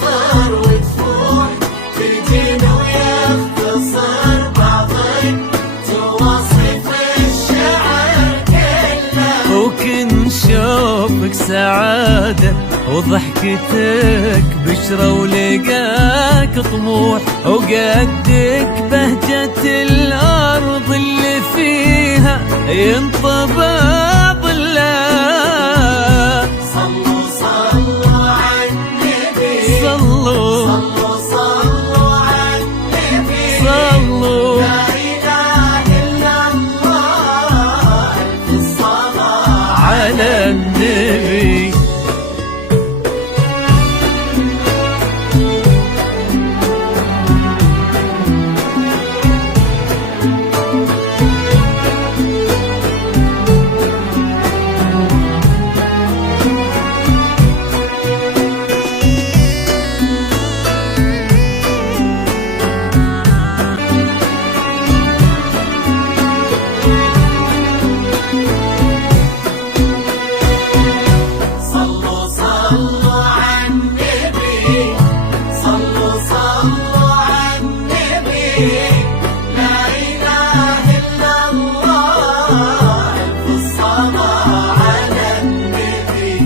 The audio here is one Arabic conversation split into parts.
تخاطر وتفوح تجينا ويختصر بعضك توصف الشعر كله. وكن شوفك سعادة وضحكتك بشرة ولقاك طموح، وقدك بهجة الأرض اللي فيها ينطبع ظلها. صلوا صلوا على النبي، صلوا صلوا صلوا على النبي، صلوا لا إله إلا الله ألف الصلاة على النبي. صلوا صلوا على النبي، صلوا صلوا على النبي، لا إله إلا الله ألف الصلاة على النبي.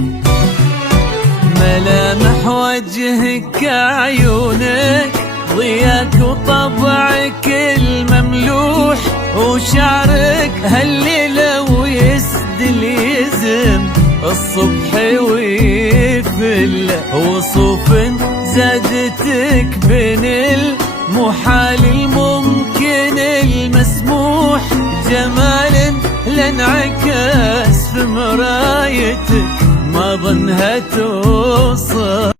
ملامح وجهك عيونك ضياك وطبعك المملوح، وشعرك هالليلة ويسدل يزم الصبح ويفل، وصوف زادتك بين المحال الممكن المسموح، جمال لانعكس في مرايتك ما ظنها توصف.